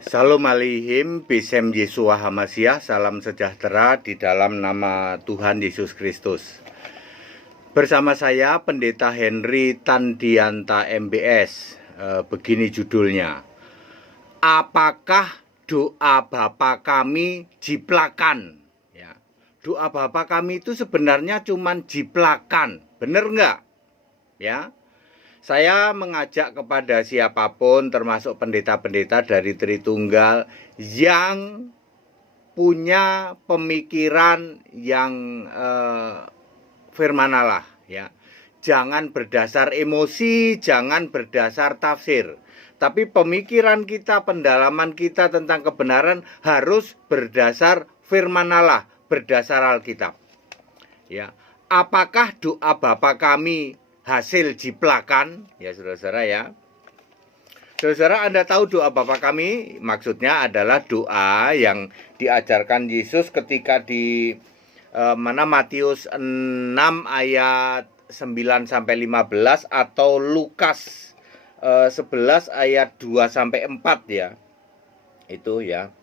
Salam alaikum, Bisem Yesua Hamasiah, salam sejahtera di dalam nama Tuhan Yesus Kristus. Bersama saya Pendeta Henry Tandianta MBS. Begini judulnya. Apakah doa Bapa kami jiplakan? Ya. Doa Bapa kami itu sebenarnya cuma jiplakan, bener nggak? Ya. Saya mengajak kepada siapapun termasuk pendeta-pendeta dari Tritunggal yang punya pemikiran yang firman Allah, ya. Jangan berdasar emosi, jangan berdasar tafsir. Tapi pemikiran kita, pendalaman kita tentang kebenaran harus berdasar firman Allah, berdasar Alkitab. Ya. Apakah doa Bapa kami hasil jiplakan? Ya saudara-saudara ya. Saudara, Anda tahu doa Bapa kami maksudnya adalah doa yang diajarkan Yesus ketika di Matius 6 ayat 9 sampai 15 atau Lukas 11 ayat 2 sampai 4 ya. Itu ya.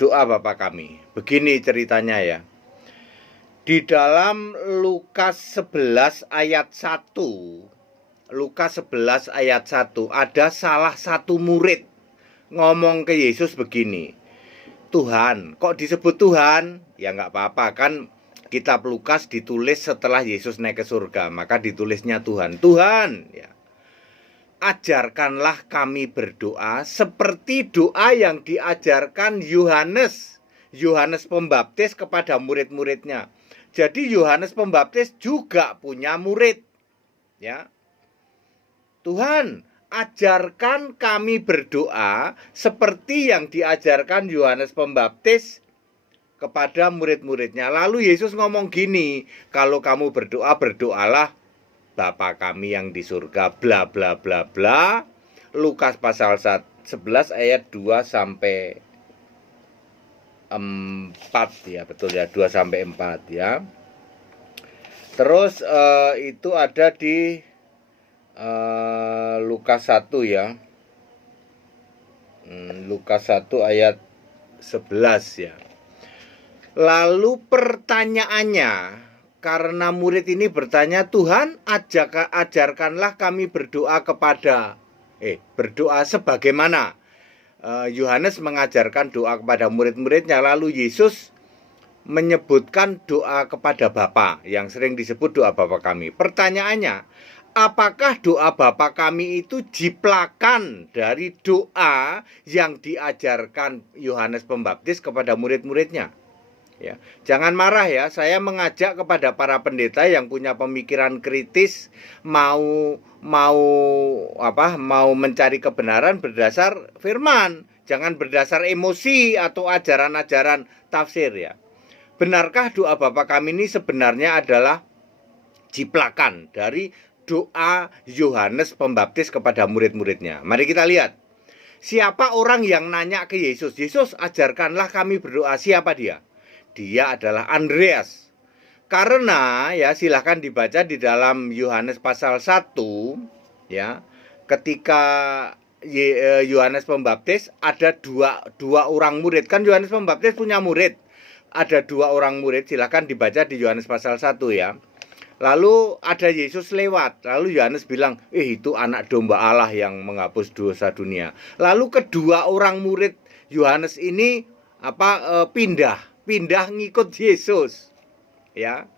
Doa Bapa kami. Begini ceritanya ya. Di dalam Lukas 11 ayat 1, Lukas 11 ayat 1, ada salah satu murid ngomong ke Yesus begini, Tuhan, kok disebut Tuhan? Ya nggak apa-apa, kan kitab Lukas ditulis setelah Yesus naik ke surga, maka ditulisnya Tuhan. Tuhan, ya, ajarkanlah kami berdoa seperti doa yang diajarkan Yohanes Pembaptis kepada murid-muridnya. Jadi Yohanes Pembaptis juga punya murid. Ya. Tuhan, ajarkan kami berdoa seperti yang diajarkan Yohanes Pembaptis kepada murid-muridnya. Lalu Yesus ngomong gini, kalau kamu berdoa, berdoalah Bapa kami yang di surga, bla bla bla bla. Lukas pasal 11 ayat 2 sampai 4 ya, betul ya, 2 sampai 4 ya. Terus itu ada di Lukas 1 ya. Lukas 1 ayat 11 ya. Lalu pertanyaannya, karena murid ini bertanya, Tuhan, ajarkanlah kami berdoa berdoa sebagaimana Yohanes mengajarkan doa kepada murid-muridnya. Lalu Yesus menyebutkan doa kepada Bapa yang sering disebut doa Bapa kami. Pertanyaannya, apakah doa Bapa kami itu jiplakan dari doa yang diajarkan Yohanes Pembaptis kepada murid-muridnya? Ya, jangan marah ya, saya mengajak kepada para pendeta yang punya pemikiran kritis, mau mencari kebenaran berdasar firman, jangan berdasar emosi atau ajaran-ajaran tafsir ya. Benarkah doa Bapa kami ini sebenarnya adalah jiplakan dari doa Yohanes Pembaptis kepada murid-muridnya? Mari kita lihat. Siapa orang yang nanya ke Yesus, Yesus ajarkanlah kami berdoa, siapa dia? Dia adalah Andreas. Karena ya silahkan dibaca di dalam Yohanes pasal 1 ya. Ketika Yohanes Pembaptis ada dua orang murid. Kan Yohanes Pembaptis punya murid. Ada 2 orang murid, silahkan dibaca di Yohanes pasal 1 ya. Lalu ada Yesus lewat. Lalu Yohanes bilang, itu anak domba Allah yang menghapus dosa dunia. Lalu kedua orang murid Yohanes ini pindah ngikut Yesus. Ya.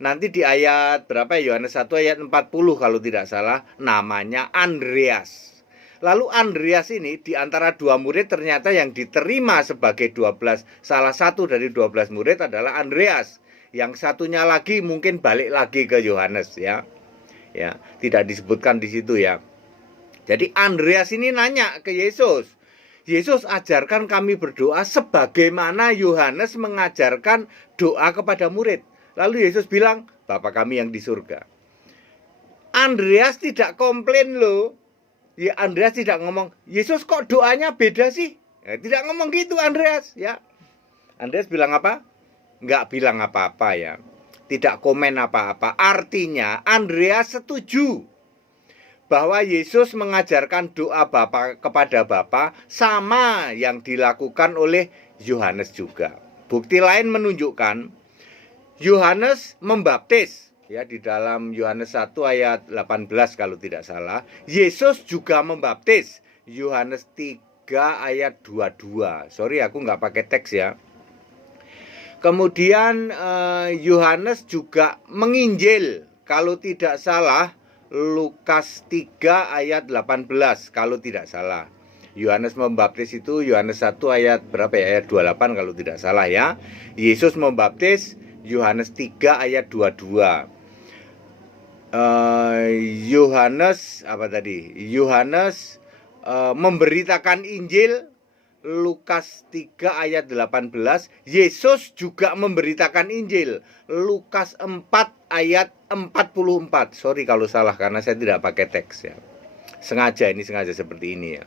Nanti di ayat berapa ya? Yohanes 1 ayat 40 kalau tidak salah, namanya Andreas. Lalu Andreas ini di antara 2 murid ternyata yang diterima sebagai 12, salah satu dari 12 murid adalah Andreas. Yang satunya lagi mungkin balik lagi ke Yohanes ya. Ya, tidak disebutkan di situ ya. Jadi Andreas ini nanya ke Yesus. Yesus, ajarkan kami berdoa sebagaimana Yohanes mengajarkan doa kepada murid. Lalu Yesus bilang, Bapa kami yang di surga. Andreas tidak komplain loh. Ya, Andreas tidak ngomong, Yesus kok doanya beda sih? Ya, tidak ngomong gitu Andreas ya. Andreas bilang apa? Nggak bilang apa-apa ya. Tidak komen apa-apa. Artinya Andreas setuju bahwa Yesus mengajarkan doa Bapa kepada Bapa sama yang dilakukan oleh Yohanes juga. Bukti lain menunjukkan Yohanes membaptis, ya, di dalam Yohanes 1 ayat 18 kalau tidak salah. Yesus juga membaptis, Yohanes 3 ayat 22. Sorry, aku nggak pakai teks ya. Kemudian Yohanes juga menginjil, kalau tidak salah Lukas 3 ayat 18 kalau tidak salah. Yohanes membaptis itu Yohanes 1 ayat berapa ya? Ayat 28 kalau tidak salah ya. Yesus membaptis Yohanes 3 ayat 22. Yohanes apa tadi? Yohanes memberitakan Injil Lukas 3 ayat 18. Yesus juga memberitakan Injil Lukas 4 ayat 44. Sorry kalau salah karena saya tidak pakai teks ya. Sengaja seperti ini ya.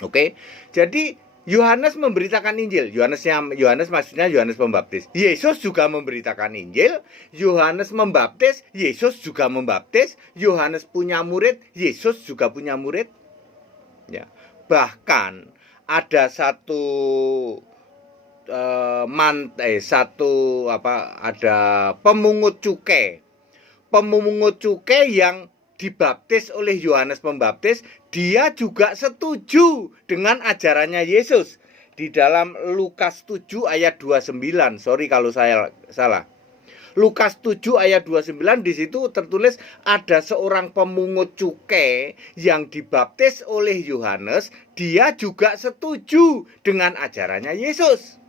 Oke. Jadi Yohanes memberitakan Injil. Yohanes maksudnya Yohanes Pembaptis. Yesus juga memberitakan Injil. Yohanes membaptis, Yesus juga membaptis. Yohanes punya murid, Yesus juga punya murid. Ya. Bahkan ada ada pemungut cukai. Pemungut cukai yang dibaptis oleh Yohanes Pembaptis, dia juga setuju dengan ajarannya Yesus. Di dalam Lukas 7 ayat 29. Sorry kalau saya salah. Lukas 7 ayat 29 di situ tertulis ada seorang pemungut cukai yang dibaptis oleh Yohanes, dia juga setuju dengan ajarannya Yesus.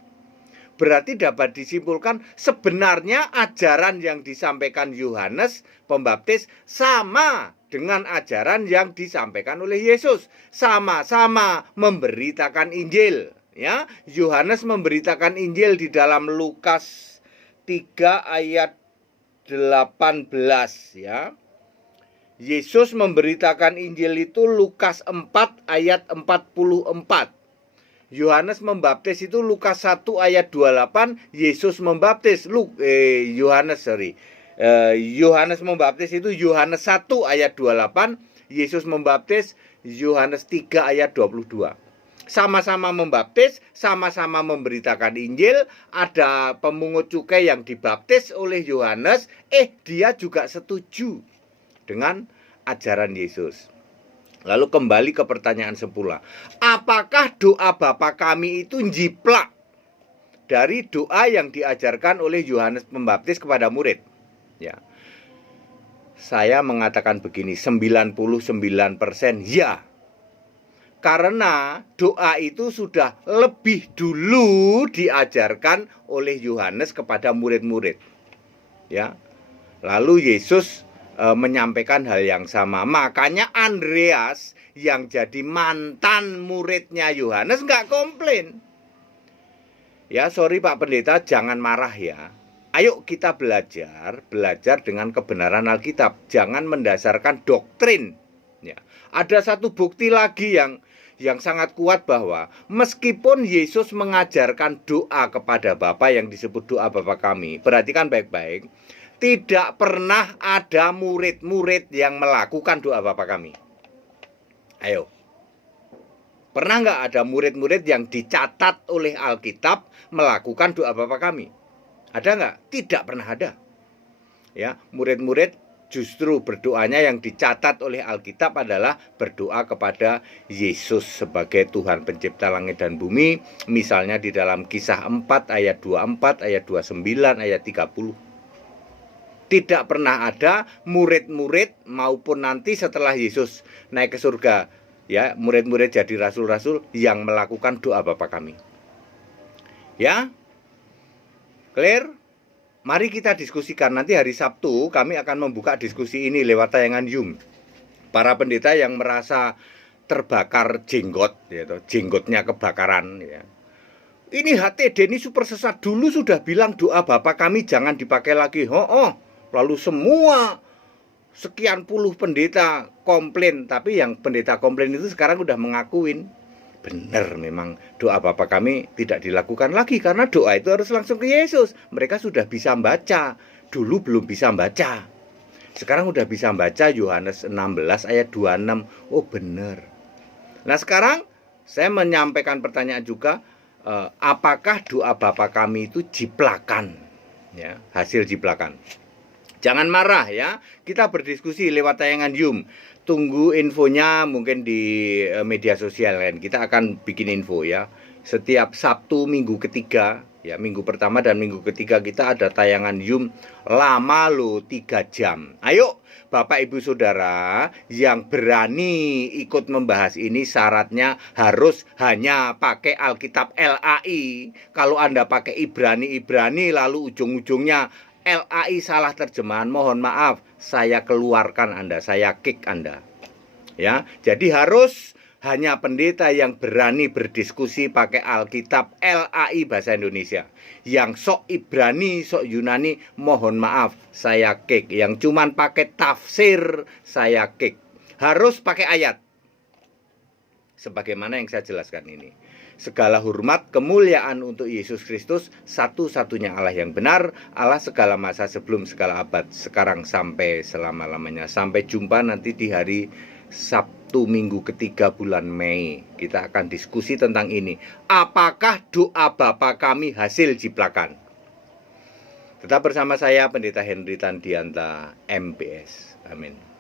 Berarti dapat disimpulkan sebenarnya ajaran yang disampaikan Yohanes Pembaptis sama dengan ajaran yang disampaikan oleh Yesus. Sama-sama memberitakan Injil, ya. Yohanes memberitakan Injil di dalam Lukas 3 ayat 18 ya. Yesus memberitakan Injil itu Lukas 4 ayat 44. Yohanes membaptis itu Lukas 1 ayat 28. Yesus membaptis Yohanes membaptis itu Yohanes 1 ayat 28. Yesus membaptis Yohanes 3 ayat 22. Sama-sama membaptis, sama-sama memberitakan Injil. Ada pemungut cukai yang dibaptis oleh Yohanes, dia juga setuju dengan ajaran Yesus. Lalu kembali ke pertanyaan semula. Apakah doa Bapa kami itu jiplak dari doa yang diajarkan oleh Yohanes Pembaptis kepada murid? Ya. Saya mengatakan begini, 99% ya. Karena doa itu sudah lebih dulu diajarkan oleh Yohanes kepada murid-murid. Ya. Lalu Yesus menyampaikan hal yang sama. Makanya Andreas yang jadi mantan muridnya Yohanes nggak komplain. Ya, sorry Pak Pendeta, jangan marah ya. Ayo kita belajar dengan kebenaran Alkitab. Jangan mendasarkan doktrin. Ya. Ada satu bukti lagi yang sangat kuat bahwa meskipun Yesus mengajarkan doa kepada Bapa yang disebut doa Bapa kami, perhatikan baik-baik, tidak pernah ada murid-murid yang melakukan doa Bapa kami. Ayo. Pernah nggak ada murid-murid yang dicatat oleh Alkitab melakukan doa Bapa kami? Ada nggak? Tidak pernah ada. Ya, murid-murid justru berdoanya yang dicatat oleh Alkitab adalah berdoa kepada Yesus sebagai Tuhan pencipta langit dan bumi. Misalnya di dalam Kisah 4 ayat 24, ayat 29, ayat 30. Tidak pernah ada murid-murid maupun nanti setelah Yesus naik ke surga, ya, murid-murid jadi rasul-rasul yang melakukan doa Bapa kami. Ya? Clear? Mari kita diskusikan. Nanti hari Sabtu kami akan membuka diskusi ini lewat tayangan Zoom. Para pendeta yang merasa terbakar jenggot, gitu, jenggotnya kebakaran. Ya. Ini HTD ini super sesat, dulu sudah bilang doa Bapa kami jangan dipakai lagi. Lalu semua sekian puluh pendeta komplain. Tapi yang pendeta komplain itu sekarang udah mengakuin. Benar, memang doa Bapa kami tidak dilakukan lagi karena doa itu harus langsung ke Yesus. Mereka sudah bisa baca, dulu belum bisa baca. Sekarang udah bisa baca Yohanes 16 ayat 26. Oh bener. Nah sekarang saya menyampaikan pertanyaan juga, apakah doa Bapa kami itu jiplakan? Ya, hasil jiplakan. Jangan marah ya, kita berdiskusi lewat tayangan Zoom. Tunggu infonya mungkin di media sosial kan. Kita akan bikin info ya. Setiap Sabtu minggu ketiga, ya minggu pertama dan minggu ketiga kita ada tayangan Zoom lama loh 3 jam. Ayo Bapak Ibu Saudara yang berani ikut membahas ini syaratnya harus hanya pakai Alkitab LAI. Kalau Anda pakai Ibrani lalu ujung-ujungnya LAI salah terjemahan, mohon maaf, saya keluarkan Anda, saya kick Anda. Ya, jadi harus hanya pendeta yang berani berdiskusi pakai Alkitab LAI bahasa Indonesia. Yang sok Ibrani, sok Yunani, mohon maaf, saya kick. Yang cuman pakai tafsir, saya kick. Harus pakai ayat. Sebagaimana yang saya jelaskan ini. Segala hormat, kemuliaan untuk Yesus Kristus, satu-satunya Allah yang benar, Allah segala masa sebelum segala abad, sekarang sampai selama-lamanya. Sampai jumpa nanti di hari Sabtu minggu ketiga bulan Mei. Kita akan diskusi tentang ini. Apakah doa Bapa kami hasil jiplakan? Tetap bersama saya Pendeta Henry Tandianta, MPS. Amin.